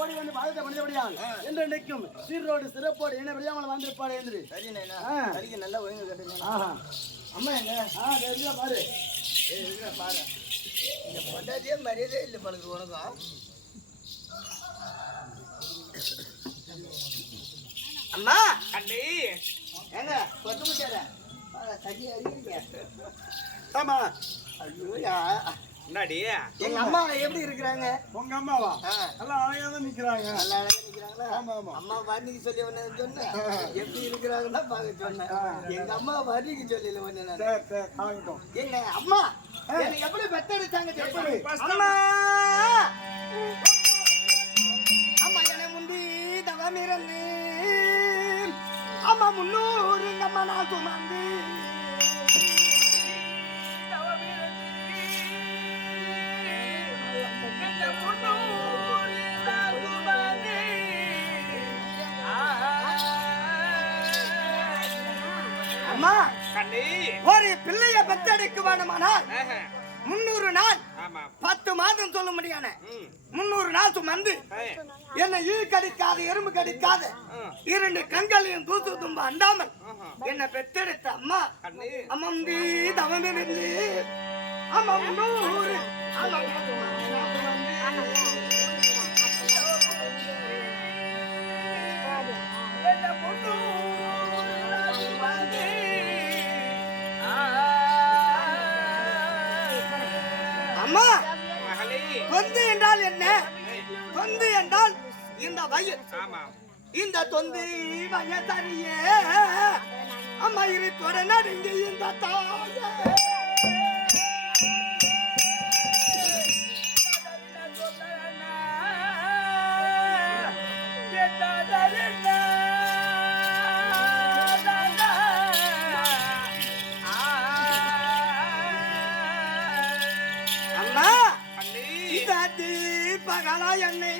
ஓடி வந்து பாதத்தை பணிந்தபடியால் என்றென்றைக்கும் சீரோடு சிறப்போடு என்ன விளையாமல் வந்திருப்பாரு என்று. சரி நைனா, சரிக்கு நல்லா ஒழுங்கு கட்டுங்க. அம்மா எங்க? பாரு பாரு, இந்த பொண்டாட்டியே மரியாதை இல்லை பழகு உனக்கும். அம்மா கண்டி எங்க கொத்து முச்சார தண்ணி அறிவிங்க. ஆமா ஐயோயா என்னடி எங்க அம்மா எப்படி இருக்கிறாங்க? உங்க அம்மாவா? நல்லா அழகா தான் நிக்கிறாங்க. நல்லா அழகா நிக்கிறாங்களா? ஆமா ஆமா. அம்மா வர்ணிக்கு சொல்லி ஒன்னு சொன்னேன். எப்படி இருக்கிறாங்கன்னா பாக்க சொன்னேன். எங்க அம்மா வர்ணிக்கு சொல்லல ஒன்னு. சரி சரி ஆகட்டும். எங்க அம்மா என்ன எப்படி பெத்தெடுத்தாங்க தெரியுமா? அம்மா அம்மா என்ன முந்தி தவம் இருந்து அம்மா 300 அம்மா நான் சுமந்து அம்மா ஒரு பிள்ளைய பெத்தெடுக்க வேண்டுமானால் 300 நாள் 10 மாதம் சொல்ல முடியான 300 நாள் சுமந்து என்ன ஈ கடிக்காத எறும்பு கடிக்காத 2 கண்களையும் தூசு தும்ப அண்டாமல் என்ன பெத்தெடுத்த அம்மா அம்மா தவம் இருந்து அம்மா 300 அம்மா தொந்து என்றால் என்ன? தொந்து என்றால் இந்த வயிறு. இந்த தொந்து வயசறியே அம்மா இருத்தோட நடுங்கி இந்த தாய பகலா என்னை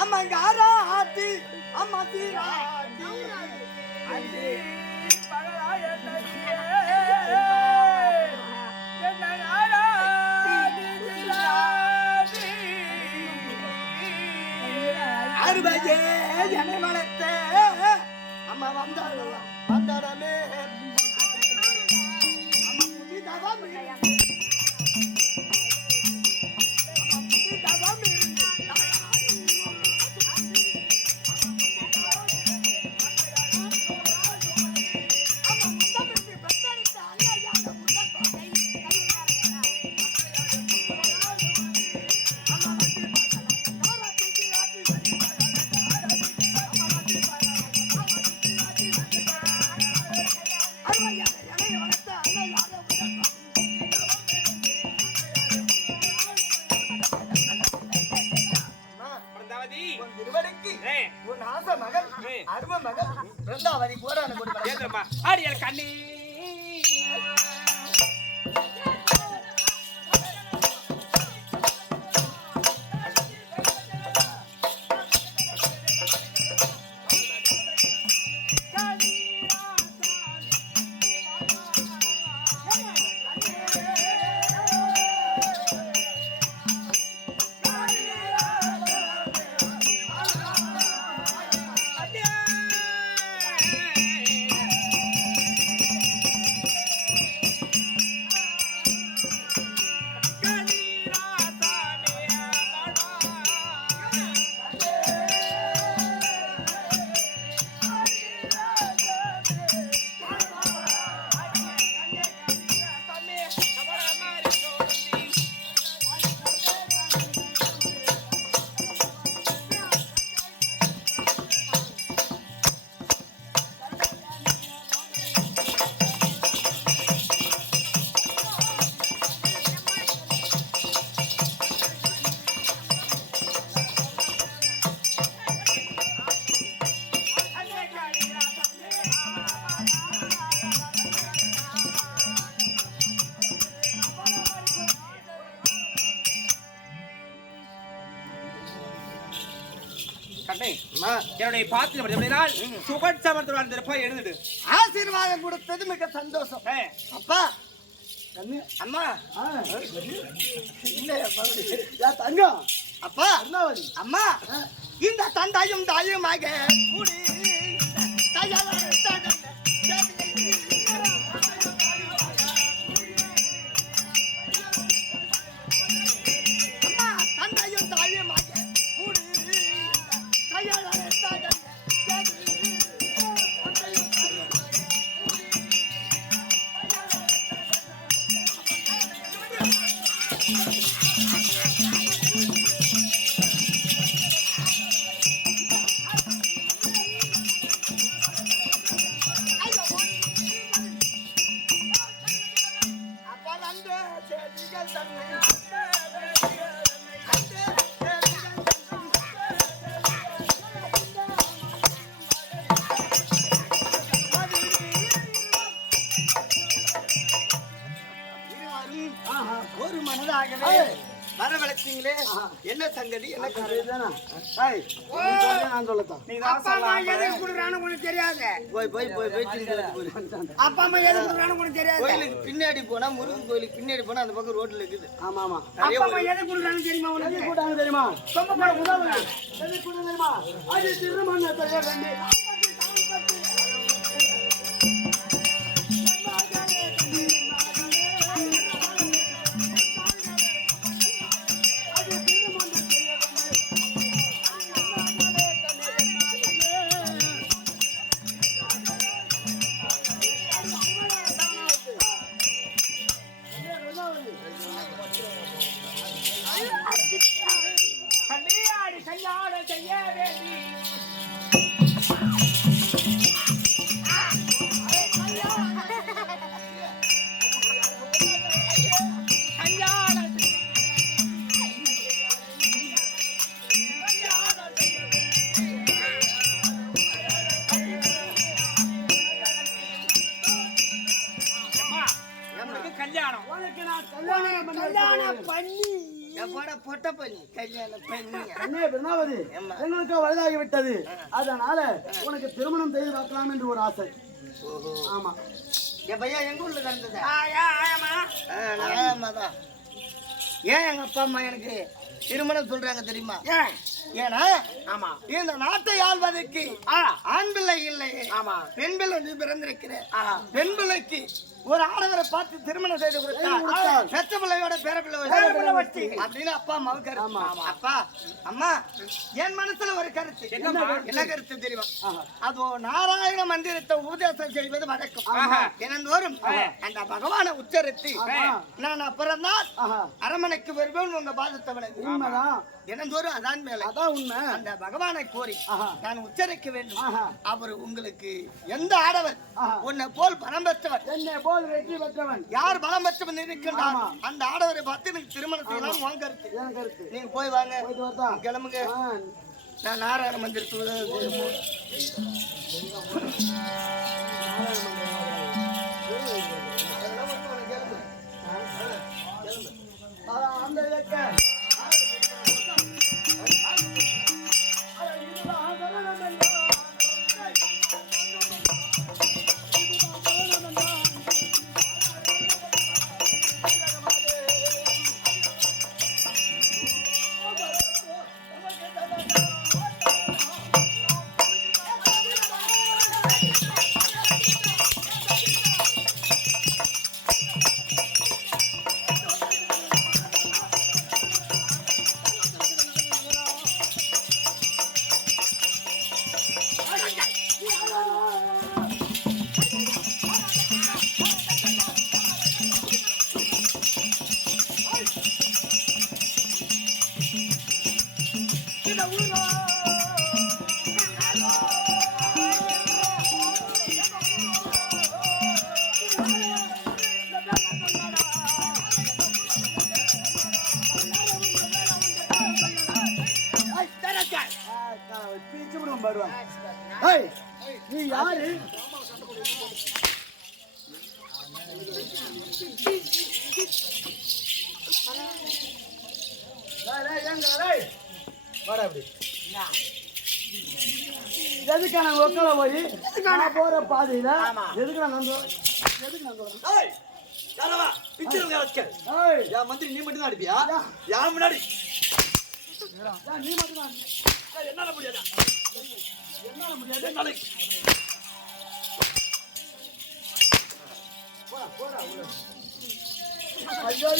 அம்மங்காராத்தி அம்மா தீராட்டி பகலா அறுபையே என்னை வளர்த்த அம்மா வந்தடமே அம்மா புதிதவம் அருமை மகள் ரெண்டாவது போரான கொடுப்பா ஆடியல் கண்ணி என்னுடைய பாத்திரம் சுகட் சமர்த்தம் இருப்பா எழுந்துடு. ஆசீர்வாதம் கொடுத்தது மிக சந்தோஷம். அப்பா அம்மா தங்கம் அப்பா அம்மா இந்த தந்தையும் தாயுமாக கூடி ஒரு மனதாகவே வரவழைச்சீங்களே. என்ன சங்கதி? என்ன நான் சொல்லத்தான் தெரியாது. அப்பா அம்மா எது கொடுக்குறான்னு தெரியாது. கோயிலுக்கு பின்னாடி போனா முருகன் கோயிலுக்கு பின்னாடி போனா அந்த பக்கம் ரோட்ல இருக்குது. ஆமா ஆமா. அப்பா அம்மா எது கொடுக்குறான்னு தெரியுமா? எது கூட்டாங்க தெரியுமா? சொம்பப்பட முதல்ல எது கூட்டாங்க தெரியுமா? அது திருமண தயாரண்டி கல்யாணம் செய்ய வேண்டி கல்யாணம் உனக்கு நான் கல்யாணம் பண்ணி பொட்ட பண்ணி கல்யாணம் பண்ணி எங்களுக்கு வயதாகி விட்டது. அதனால உனக்கு திருமணம் செய்து பார்க்கலாம் என்று ஒரு ஆசை. ஆமா என் பையன் எங்க ஊர்ல நடந்தது? ஏன் எங்க அப்பா அம்மா எனக்கு திருமணம் சொல்றாங்க தெரியுமா? ஏன்னா ஆமா இந்த நாட்டை ஆள்வதற்கு ஆண் பிள்ளை இல்லை. ஆமா பெண் பிள்ளை பிறந்திருக்கிறேன். பெண் பிள்ளைக்கு ஒரு ஆடவரை பார்த்து திருமணம் செய்து கொடுத்தா பெற்ற பிள்ளையோட பேரப்பிள்ளை வச்சு அப்படின்னு அப்பா அம்மாவுக்கு கருத்து. அப்பா அம்மா என் மனசுல ஒரு கருத்து. என்ன கருத்து தெரியுமா? அதோ நாராயண மந்திரத்தை உபதேசம் செய்வது வழக்கம். தினந்தோறும் அந்த பகவானை உச்சரித்து நான் அப்புறம் தான் அரமனைக்கு வருவேன் உங்க பாதத்தை வழங்கு. தினந்தோறும் அதான் மேல அதான் உண்மை. அந்த பகவானை கோரி நான் உச்சரிக்க வேண்டும். அவர் உங்களுக்கு எந்த ஆடவர் உன்னை போல் பலம் பெற்றவர் என்னை போல் வெற்றி பெற்றவன் யார் பலம் பெற்றவன் இருக்கின்றான் அந்த ஆடவரை பார்த்து எனக்கு திருமணம் செய்யலாம். உங்க கருத்து நீங்க போய் வாங்க கிளம்புங்க. நான் நாராயண மந்திரத்தோட அந்த இலக்க நீ யாரு? வாடா அப்படி எதுக்கு நாங்க ஒக்கல போய் நான் போற பாதையில எதுக்கு நான் ஏய் யாரவா பிச்சை வச்சேன் ஏய் யா மந்திரி நீ மட்டும் தான் அடிப்பியா யார் முன்னாடி நீ மட்டும் தான் என்னால முடியாதா என்னால முடியாது என்னால போடா போடா ஐயோ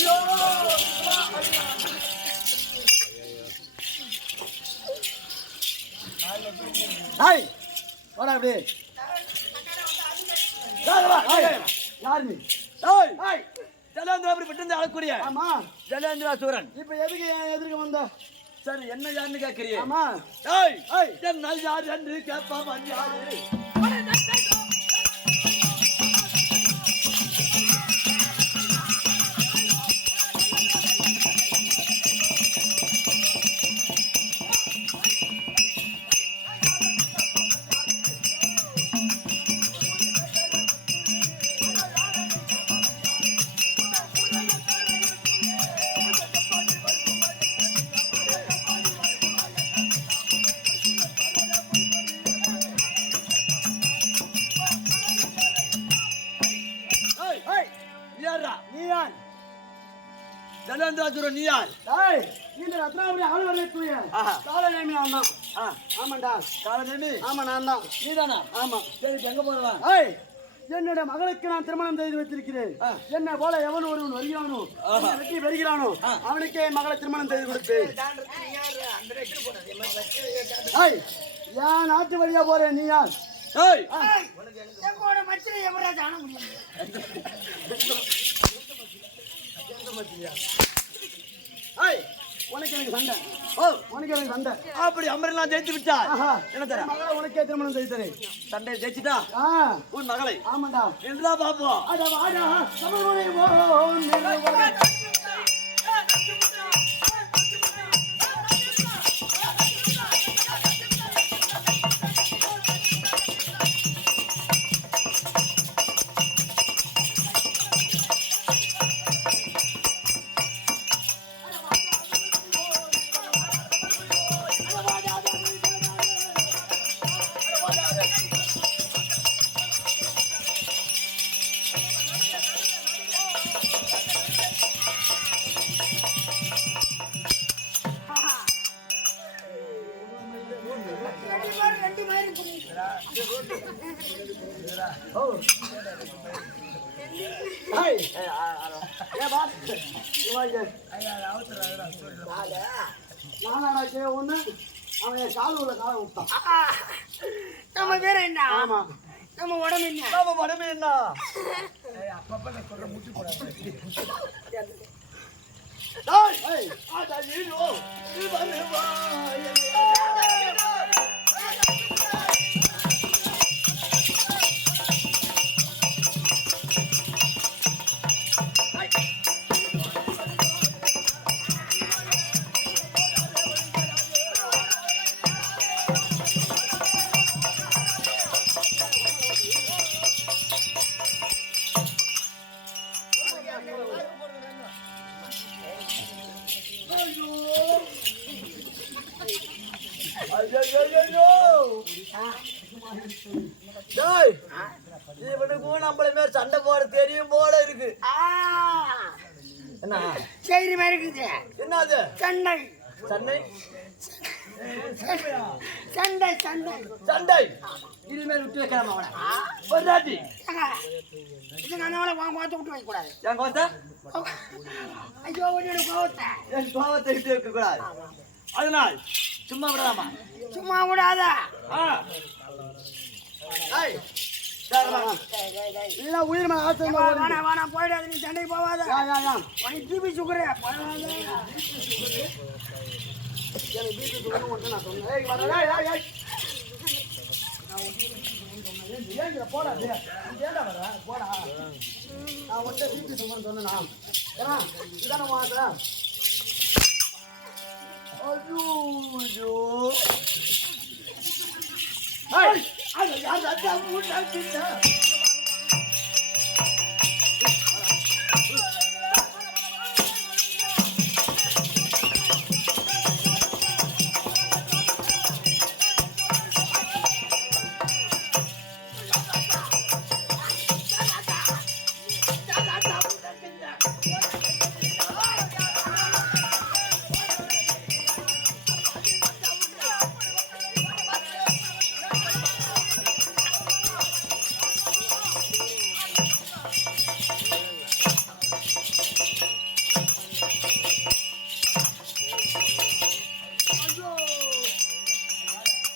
ஹாய் போடா அப்படியே யார் நீ ஏய் ஏய் ஜலேந்திரா அப்படி விட்டு அழக்கூடிய ஆமா ஜலேந்திரா சூரன் இப்ப எதுக்கு என் எதிர்க்க வந்த சரி என்ன யாருன்னு கேக்குறீ ஆமா ஏய் ஏய் என்ன யார் என்று கேட்பா வந்து யாரு நீயான் ஜலேந்திரா சூரன் நீ யார் ஏய் இந்த ரத்னாபுரி ஆள் வரவே தூய கால நேமி நான் தான் ஆமாண்டா கால நேமி ஆமா நான் தான் நீதானா ஆமா சரி எங்க போறவா ஏய் என்னோட மகளுக்கு நான் திருமணம் செய்து வைத்திருக்கிறேன் என்ன போல எவன் ஒருவன் வருகிறானோ வெற்றி வருகிறானோ அவனுக்கே மகளை திருமணம் செய்து கொடுப்பேன் ஏய் ஏன் நாட்டு வழியா போறேன் நீ யார் ஏய் ஏய் உனக்கு எனக்கு சண்டை உனக்கு எனக்கு சண்டை அப்படி அமரெல்லாம் ஜெயித்து விட்டார் என்ன தர மகளை உனக்கே திருமணம் செய்து தரேன் சண்டை ஜெயிச்சுட்டா உன் மகளை ஆமாண்டா என்றா பாப்போம் அட வாடா சமர்மணி ஓ ஒண்ணு அவன் கால் உள்ள காலை விட்டான் நம்ம பேர் என்ன ஆமா நம்ம உடம்பு என்ன நம்ம மடமே என்ன இவனுக்கும் நம்மள மேல சண்டை போட தெரியும் போல இருக்கு என்ன செய்தி மாதிரி இருக்குது என்னது சண்டை சண்டை சண்டை சண்டை சண்டை இனிமேல் விட்டு வைக்கலாம் அவனை ஒரு ராட்டி இது நான் கோவத்தை விட்டு வைக்க கூடாது என் கோவத்தை ஐயோ உன்னோட கோவத்தை என் கோவத்தை விட்டு வைக்க கூடாது அதனால் சும்மா விடலாமா சும்மா விடாத உயிர் மேல ஆசை வேணா போயிடாது நீ சண்டைக்கு போவாத உனக்கு டிபி சுகரே போடா போடா நான் ஒன்றை பிபி சுகர்னு சொன்னா ஏன்னா இதான மாத்திரம் ஐயோ போடு.